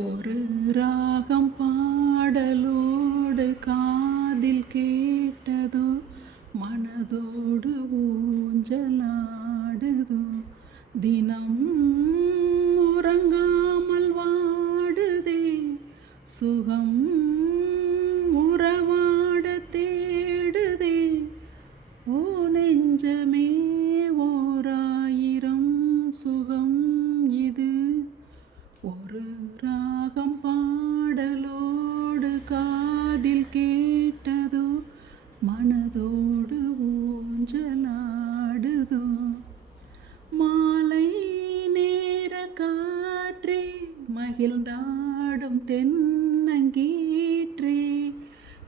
ஒரு ராகம் பாடலோடு காதில் கேட்டதோ, மனதோடு ஊஞ்சலாடுதோ, தினம் உறங்காமல் வாடுதே, சுகம் உறவாட தேடுதே, ஓ நெஞ்சமே ஓராயிரம் சுகம் இது. ஒரு ராகம் பாடலோடு காதில் கேட்டதோ, மனதோடு ஊஞ்சலாடுதோ, மாலை நேர காற்றே மகிழ்ந்தாடும் தென்னங்கீற்றே,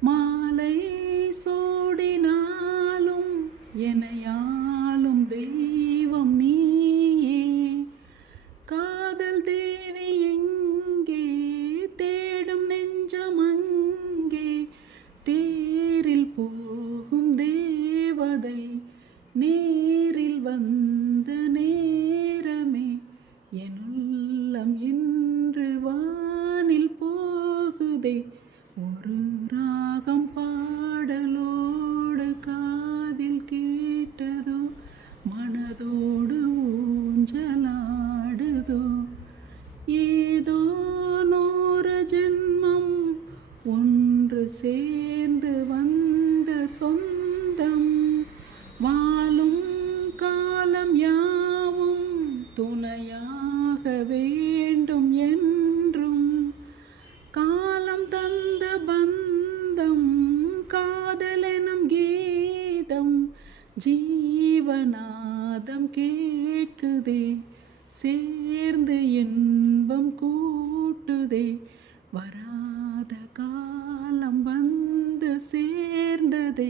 மாலை சூடினாலும் எனையாளும் தெய்வம் நீயே, காதல் தேவி எங்கே தேடும் நெஞ்சம் அங்கே, தேரில் போகும் தேவதை நேரில் வந்த நேரமே, என் உள்ளம் இன்று வானில் போகுதே, ஒரு ராகம் பாடலோடு காதில் கேட்டதோ, மனதோடு ஊஞ்சலாடுதோ, ஏதோ 100 ஜென்மம் ஒன்று சேர்ந்து வந்த சொந்தம், வாழும் காலம் யாவும் துணையாக வேண்டும் என்றும், காலம் தந்த பந்தம் காதலெனும் கீதம், ஜீவநாதம் கேட்குதே, சேர்ந்து இன்பம் கூட்டுதே, வராத காலம் வந்து சேர்ந்ததே.